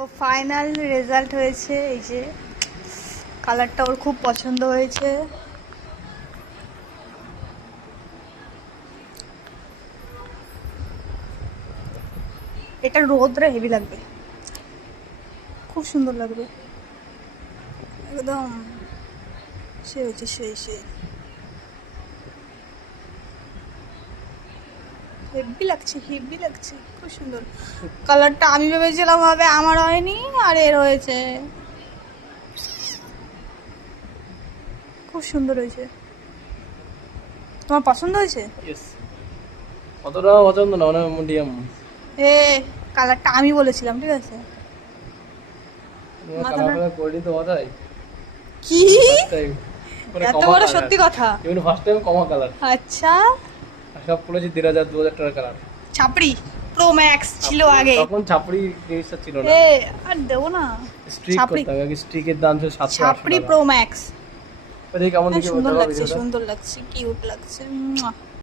তো final result হয়েছে, এই যে কালারটা ওর খুব পছন্দ হয়েছে। এটা রোদরে হেভি লাগবে, খুব সুন্দর লাগবে একদম। সে হয়েছে সে হেভি লাগছে, হেভি লাগছে, খুব সুন্দর কালারটা। আমি ভেবেছিলাম হবে, আমার হয়নি আর এর হয়েছে। খুব সুন্দর হয়েছে। তোমার পছন্দ হয়েছে? ইয়েস। অতটা পছন্দ না, মানে মিডিয়াম। এ কালারটা আমি বলেছিলাম, ঠিক আছে। কালার কালার কোয়ালিটি তো মাথায় কি ফার্স্ট টাইম, মানে এত কমা বড় কালার। সত্যি কথা? ইভেন ফার্স্ট টাইম কমা কালার। আচ্ছা, আর সব করেছি 1,500-2,000 টাকার কালার। ছাপড়ি প্রো ম্যাক্স ছিল আগে। তখন ছাপড়ি জিনিসটা ছিল না। এ আর দেবো না। স্ট্রিক ছাপড়ি, করতে হবে, স্ট্রিকের দাম ছিল 700-800 ছাপড়ি টাকা। Pro max. দেখি কেমন হ্যাঁ, দেখি সুন্দর বলতে লাগছে, ভিডিওটা। সুন্দর লাগছে, কিউট লাগছে।